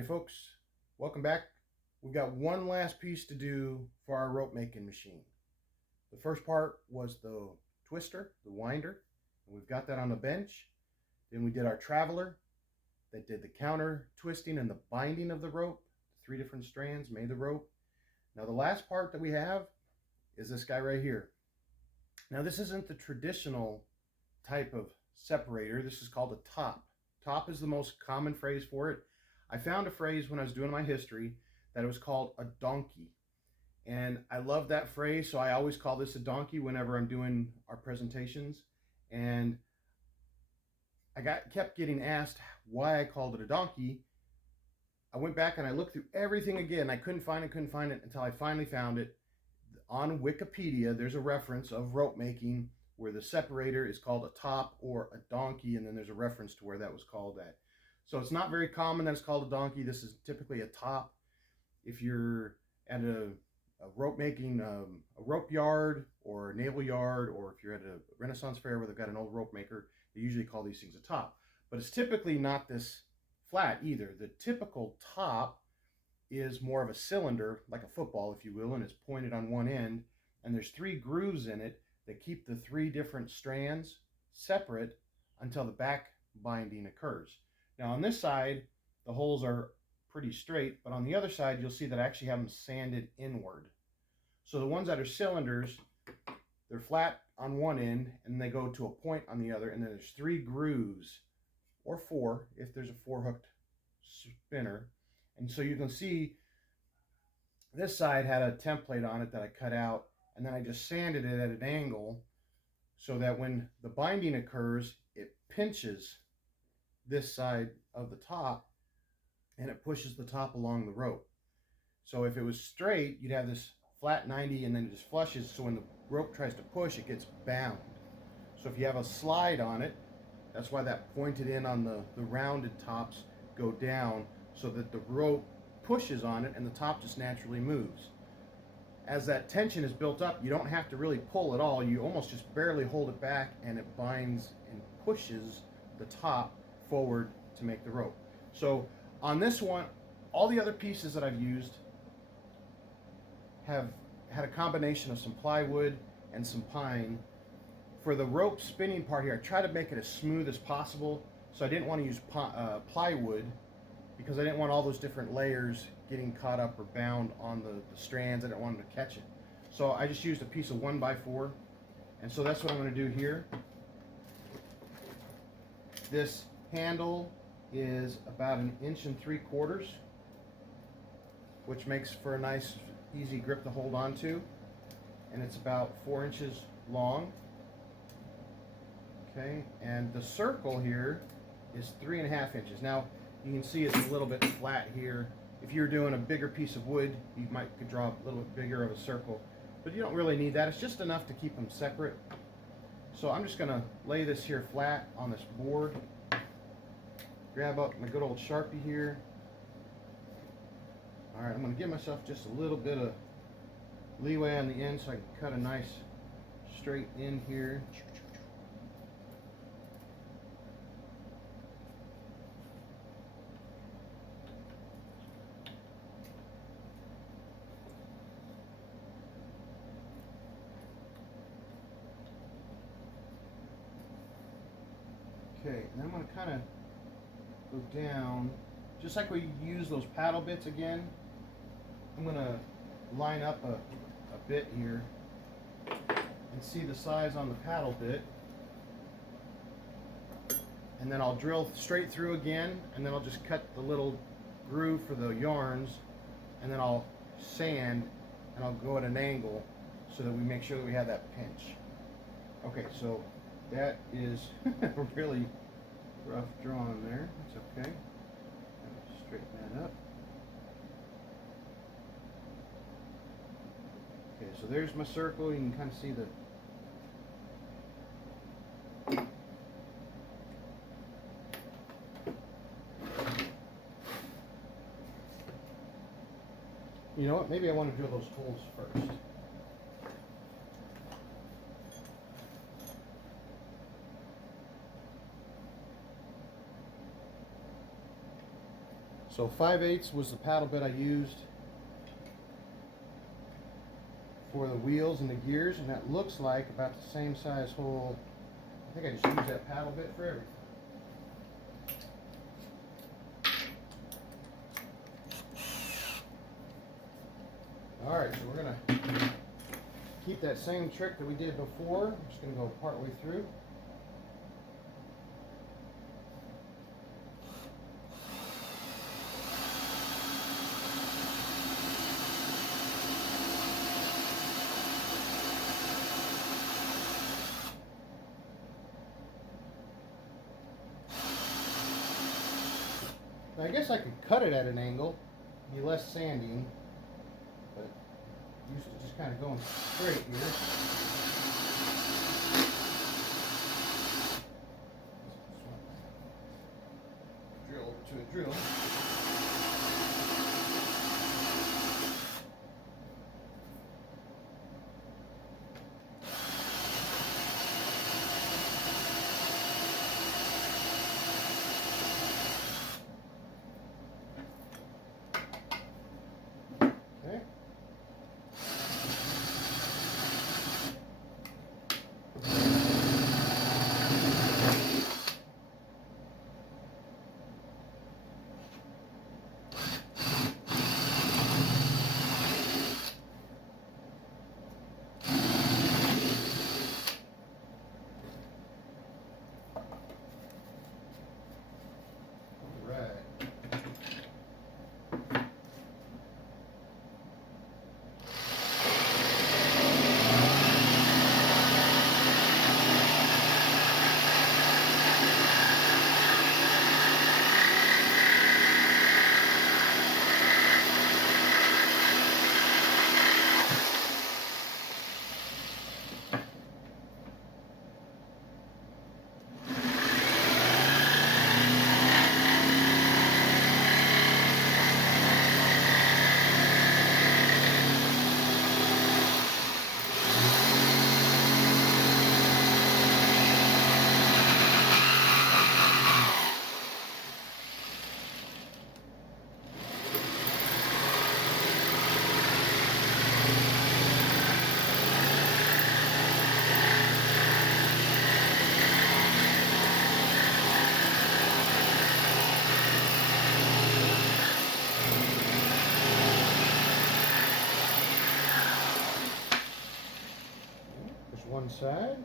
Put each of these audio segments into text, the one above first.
Howdy folks, welcome back. We've got one last piece to do for our rope making machine. The first part was the twister, the winder, and we've got that on the bench. Then we did our traveler that did the counter twisting and the binding of the rope. 3 different strands made the rope. Now the last part that we have is this guy right here. Now this isn't the traditional type of separator. This is called a top. Top is the most common phrase for it. I found a phrase when I was doing my history that it was called a donkey. And I love that phrase, so I always call this a donkey whenever I'm doing our presentations. And I kept getting asked why I called it a donkey. I went back and I looked through everything again. I couldn't find it until I finally found it. On Wikipedia, there's a reference of rope making where the separator is called a top or a donkey, and then there's a reference to where that was called at. So it's not very common that it's called a donkey. This is typically a top. If you're at a rope making, a rope yard or a naval yard, or if you're at a Renaissance fair where they've got an old rope maker, they usually call these things a top. But it's typically not this flat either. The typical top is more of a cylinder, like a football, if you will, and it's pointed on one end, and there's 3 grooves in it that keep the 3 different strands separate until the back binding occurs. Now on this side, the holes are pretty straight, but on the other side, you'll see that I actually have them sanded inward. So the ones that are cylinders, they're flat on one end, and they go to a point on the other, and then there's 3 grooves, or 4, if there's a 4-hooked spinner. And so you can see this side had a template on it that I cut out, and then I just sanded it at an angle so that when the binding occurs, it pinches this side of the top and it pushes the top along the rope. So if it was straight, you'd have this flat 90 and then it just flushes, so when the rope tries to push, it gets bound. So if you have a slide on it, that's why that pointed in on the rounded tops go down, so that the rope pushes on it and the top just naturally moves. As that tension is built up, you don't have to really pull at all. You almost just barely hold it back and it binds and pushes the top forward to make the rope. So on this one, all the other pieces that I've used have had a combination of some plywood and some pine. For the rope spinning part here, I try to make it as smooth as possible, so I didn't want to use plywood because I didn't want all those different layers getting caught up or bound on the strands. I didn't want them to catch it. So I just used a piece of 1x4, and so that's what I'm going to do here. This handle is about 1.75 inches, which makes for a nice easy grip to hold on to, and it's about 4 inches long. Okay, and the circle here is 3.5 inches. Now you can see it's a little bit flat here. If you're doing a bigger piece of wood, you could draw a little bit bigger of a circle, but you don't really need that. It's just enough to keep them separate. So I'm just going to lay this here flat on this board. Grab up my good old Sharpie here. All right, I'm going to give myself just a little bit of leeway on the end so I can cut a nice straight end here. Okay, and then I'm going to kind of go down, just like we use those paddle bits again. I'm going to line up a bit here and see the size on the paddle bit. And then I'll drill straight through again, and then I'll just cut the little groove for the yarns, and then I'll sand, and I'll go at an angle so that we make sure that we have that pinch. Okay, so that is a really rough drawing there. That's okay. Straighten that up. Okay, so there's my circle. You can kind of see the you know what? Maybe I want to drill those holes first. So 5/8 was the paddle bit I used for the wheels and the gears, and that looks like about the same size hole. I think I just used that paddle bit for everything. Alright, so we're going to keep that same trick that we did before. I'm just going to go part way through. Now, I guess I could cut it at an angle, be less sanding, but I'm used to just kind of going straight here. Drill over to a drill. Okay. There's one side.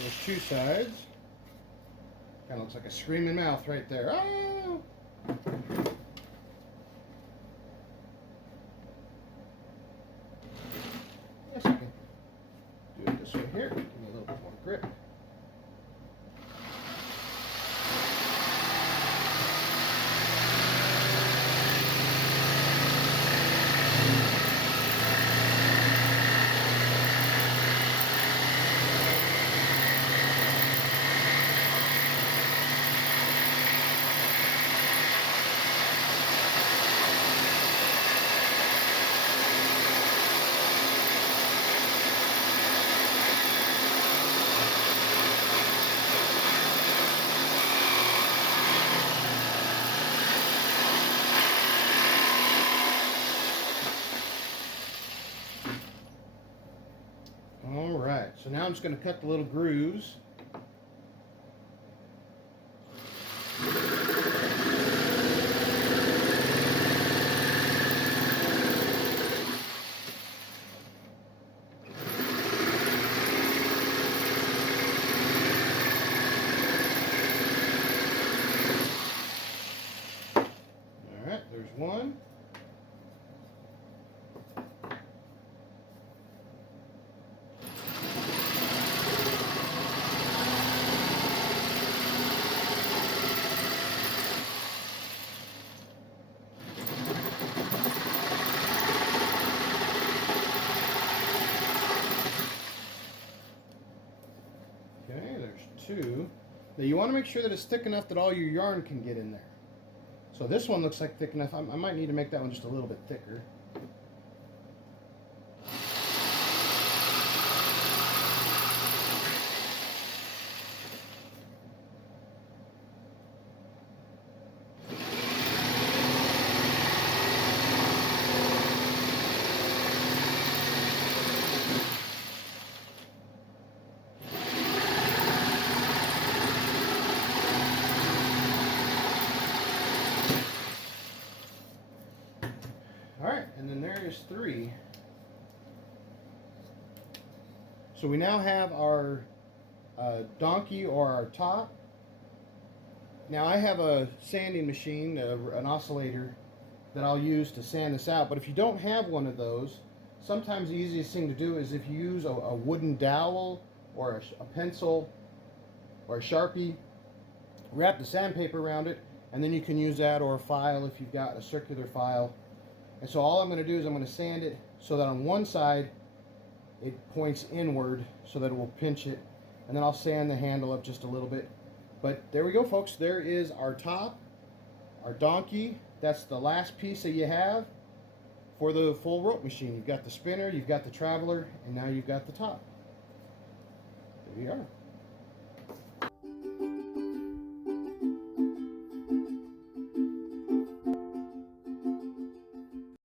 There's two sides. Kind of looks like a screaming mouth right there. Oh! Yes, I can do it this way here. Give me a little bit more grip. Alright, so now I'm just going to cut the little grooves. Alright, there's one. Okay, there's two. Now you want to make sure that it's thick enough that all your yarn can get in there. So this one looks like thick enough. I might need to make that one just a little bit thicker. Alright, and then there is three. So we now have our donkey or our top. Now I have a sanding machine, an oscillator, that I'll use to sand this out. But if you don't have one of those, sometimes the easiest thing to do is if you use a wooden dowel or a pencil or a Sharpie, wrap the sandpaper around it, and then you can use that, or a file if you've got a circular file. And so all I'm going to do is I'm going to sand it so that on one side it points inward so that it will pinch it, and then I'll sand the handle up just a little bit. But there we go, folks. There is our top, our donkey. That's the last piece that you have for the full rope machine. You've got the spinner, you've got the traveler, and now you've got the top. There you are.